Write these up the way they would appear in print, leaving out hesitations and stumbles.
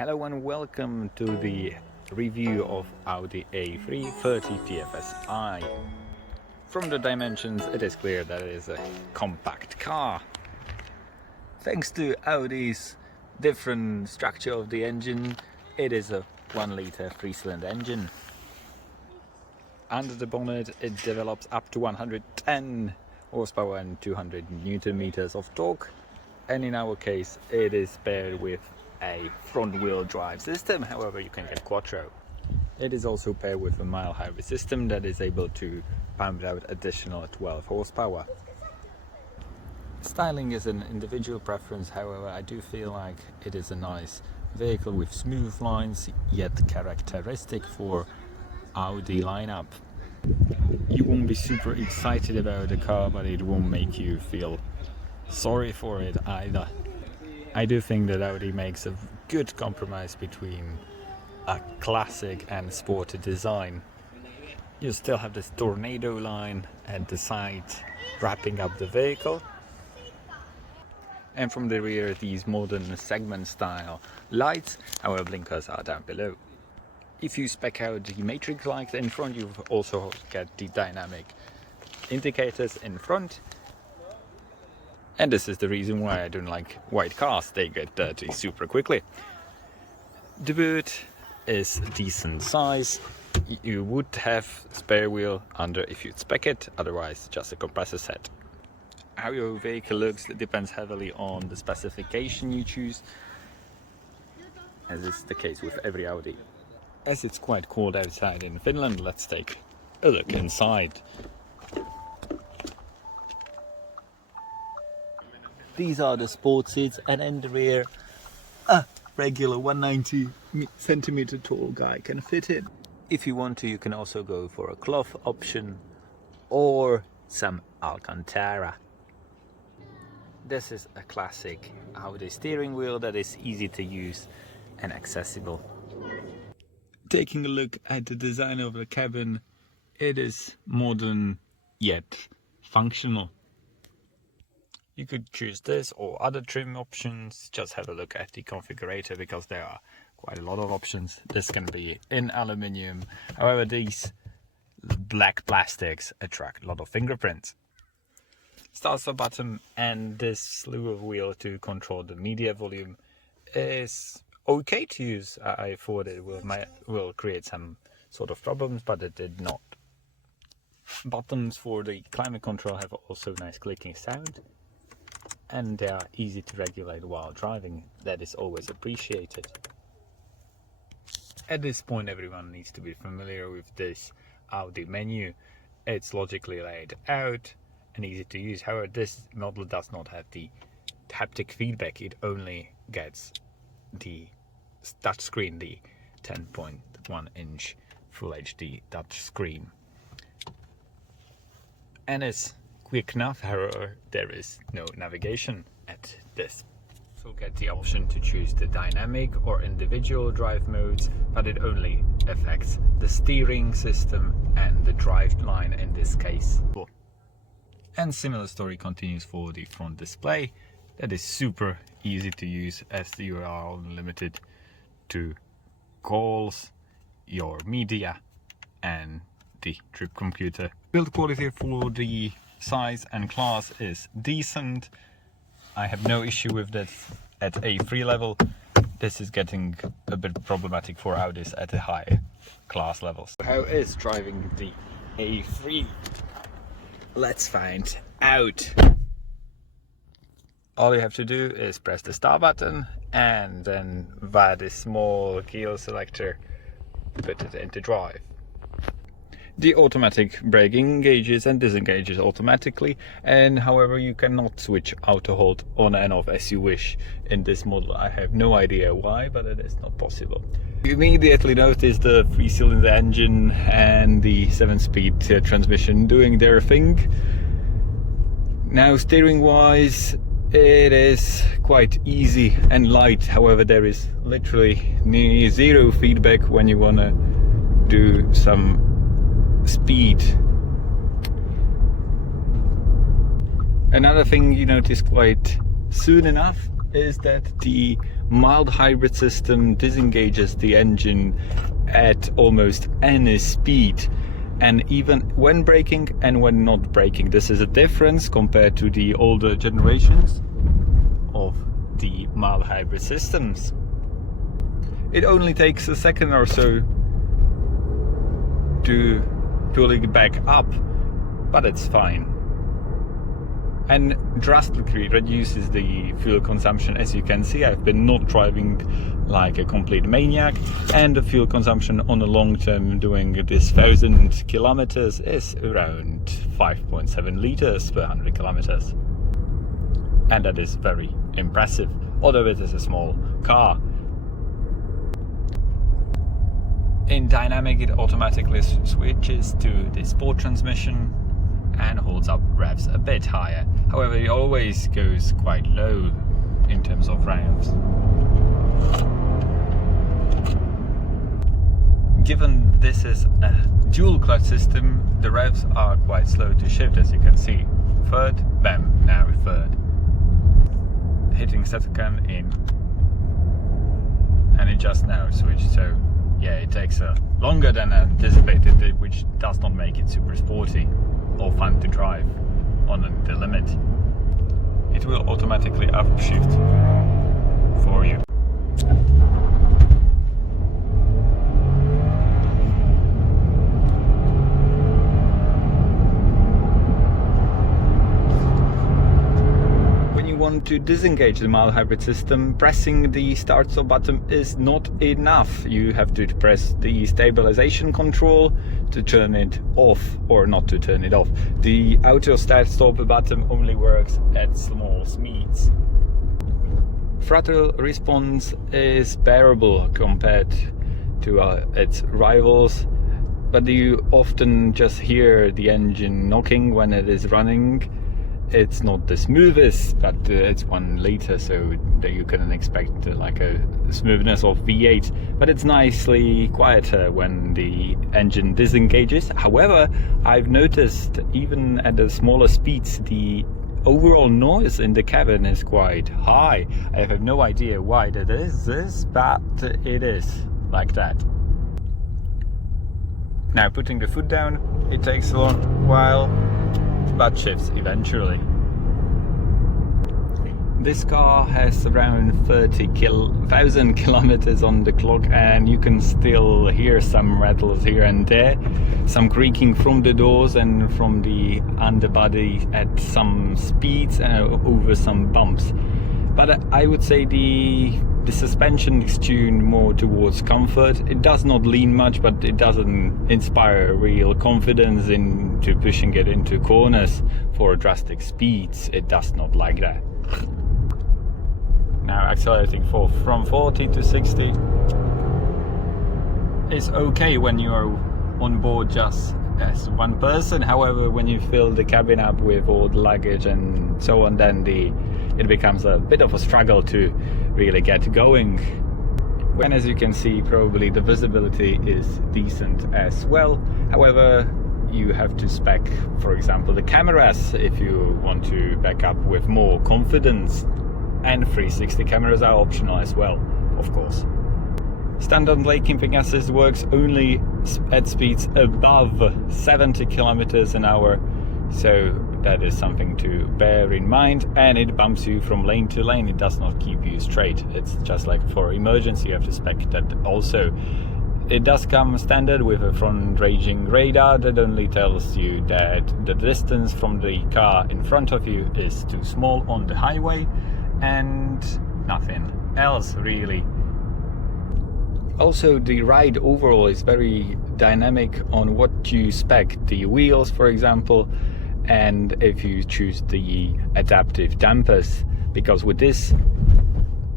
Hello and welcome to the review of Audi A3 30 TFSI. From the dimensions it is clear that it is a compact car. Thanks to Audi's different structure of the engine, it is a 1-litre 3-cylinder engine. Under the bonnet it develops up to 110 horsepower and 200 Newton meters of torque, and in our case it is paired with a front-wheel drive system. However, you can get quattro. It is also paired with a mild hybrid system that is able to pump out additional 12 horsepower. Styling is an individual preference, however I do feel like it is a nice vehicle with smooth lines, yet characteristic for Audi lineup. You won't be super excited about the car, but it won't make you feel sorry for it either. I do think that Audi makes a good compromise between a classic and sporty design. You still have this tornado line at the side wrapping up the vehicle, and from the rear these modern segment style lights. Our blinkers are down below. If you spec out the matrix lights in front, you also get the dynamic indicators in front. And this is the reason why I don't like white cars, they get dirty super quickly. The boot is decent size. You would have spare wheel under if you'd spec it, otherwise just a compressor set. How your vehicle looks depends heavily on the specification you choose, as is the case with every Audi. As it's quite cold outside in Finland, let's take a look inside. These are the sport seats, and in the rear a regular 190 centimeter tall guy can fit in. If you want to, you can also go for a cloth option or some Alcantara. This is a classic Audi steering wheel that is easy to use and accessible. Taking a look at the design of the cabin, it is modern yet functional. You could choose this or other trim options. Just have a look at the configurator because there are quite a lot of options. This can be in aluminium. However, these black plastics attract a lot of fingerprints. Start stop button and this slew of wheel to control the media volume is okay to use. I thought it will create some sort of problems, but it did not. Buttons for the climate control have also nice clicking sound, and they are easy to regulate while driving. That is always appreciated. At this point everyone needs to be familiar with this Audi menu. It's logically laid out and easy to use. However, this model does not have the haptic feedback. It only gets the touch screen, the 10.1 inch Full HD touch screen. And it's quick enough, however, there is no navigation at this. So get the option to choose the dynamic or individual drive modes, but it only affects the steering system and the drive line in this case. And similar story continues for the front display. That is super easy to use as you are only limited to calls, your media and the trip computer. Build quality for the size and class is decent. I have no issue with that at A3 level. This is getting a bit problematic for Audis at a high class level. How is driving the A3? Let's find out. All you have to do is press the start button and then via this small key selector put it into drive. The automatic braking engages and disengages automatically, and however you cannot switch auto hold on and off as you wish in this model. I have no idea why, but it is not possible. You immediately notice the 3-cylinder engine and the 7-speed transmission doing their thing. Now steering wise it is quite easy and light, however there is literally nearly zero feedback when you want to do some speed. Another thing you notice quite soon enough is that the mild hybrid system disengages the engine at almost any speed, and even when braking and when not braking. This is a difference compared to the older generations of the mild hybrid systems. It only takes a second or so to pull it back up, but it's fine, and drastically reduces the fuel consumption. As you can see, I've been not driving like a complete maniac, and the fuel consumption on the long term doing this 1,000 kilometers is around 5.7 liters per 100 kilometers, and that is very impressive, although it is a small car. In dynamic, it automatically switches to the sport transmission and holds up revs a bit higher. However, it always goes quite low in terms of revs. Given this is a dual clutch system, the revs are quite slow to shift, as you can see. Third, bam, now third. Hitting second in, and it just now switched, so yeah, it takes longer than anticipated, which does not make it super sporty or fun to drive on the limit. It will automatically upshift for you. To disengage the mild hybrid system, pressing the start stop button is not enough. You have to press the stabilization control to turn it off, or not to turn it off. The auto start stop button only works at small speeds. Throttle response is bearable compared to its rivals, but you often just hear the engine knocking when it is running. It's not the smoothest, but it's 1 liter, so that you can expect like a smoothness of V8, but it's nicely quieter when the engine disengages. However, I've noticed even at the smaller speeds, the overall noise in the cabin is quite high. I have no idea why that is, but it is like that. Now, putting the foot down, it takes a long while, but shifts eventually. This car has around 30,000 kilometers on the clock, and you can still hear some rattles here and there, some creaking from the doors and from the underbody at some speeds and over some bumps. But I would say the suspension is tuned more towards comfort. It does not lean much, but it doesn't inspire real confidence into pushing it into corners for drastic speeds. It does not like that. Now accelerating from 40 to 60 is okay when you are on board just as one person. However, when you fill the cabin up with all the luggage and so on, then it becomes a bit of a struggle to really get going. When, as you can see, probably the visibility is decent as well. However, you have to spec, for example, the cameras if you want to back up with more confidence, and 360 cameras are optional as well, of course. Standard lane keeping assist works only at speeds above 70 kilometers an hour, so that is something to bear in mind, and it bumps you from lane to lane. It does not keep you straight. It's just like for emergency, you have to spec that also. It does come standard with a front-ranging radar that only tells you that the distance from the car in front of you is too small on the highway, and nothing else really. Also, the ride overall is very dynamic on what you spec, the wheels for example, and if you choose the adaptive dampers, because with this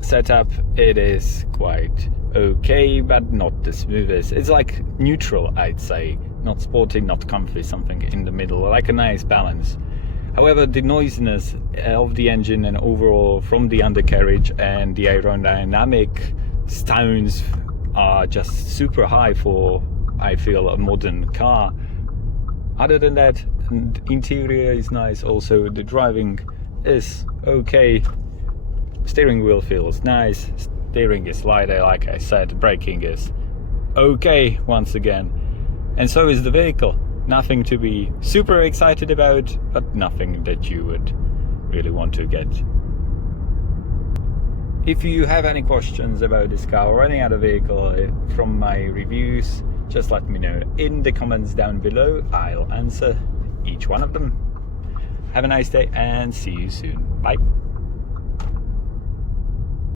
setup it is quite okay, but not the smoothest. It's like neutral, I'd say, not sporty, not comfy, something in the middle, like a nice balance. However, the noisiness of the engine and overall from the undercarriage and the aerodynamic sounds are just super high for, I feel, a modern car. Other than that, the interior is nice, also the driving is okay. Steering wheel feels nice, Steering is lighter, like I said. Braking is okay once again. And so is the vehicle. Nothing to be super excited about, but nothing that you would really want to get. If you have any questions about this car or any other vehicle from my reviews, just let me know in the comments down below. I'll answer each one of them. Have a nice day and see you soon. Bye.